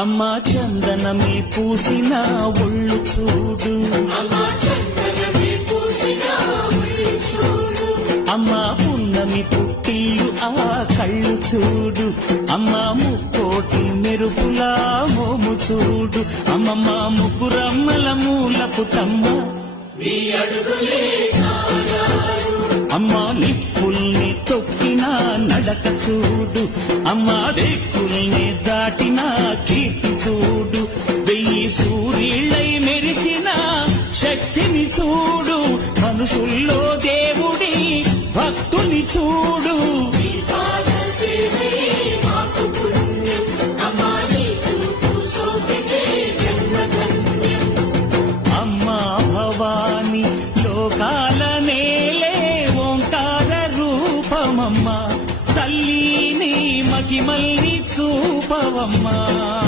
అమ్మా చందనమే పూసిన ఒళ్ళు చూడు, అమ్మా పున్నమి పుట్టిల్లు ఆ కళ్ళు చూడు, అమ్మా ముక్కోటి మెరుపులా మోము చూడు, అమ్మమ్మ ముగ్గురమ్మల మూల పుటమ్మ అమ్మా నిప్పుల్ని తొక్కిన నడక చూడు, అమ్మా దిక్కుల్ని దాటిన కీర్తి చూడు, 1000 సూర్యుళ్ళై మెరిసిన శక్తిని చూడు, మనుషుల్లో దేవుడి భక్తుని చూడు.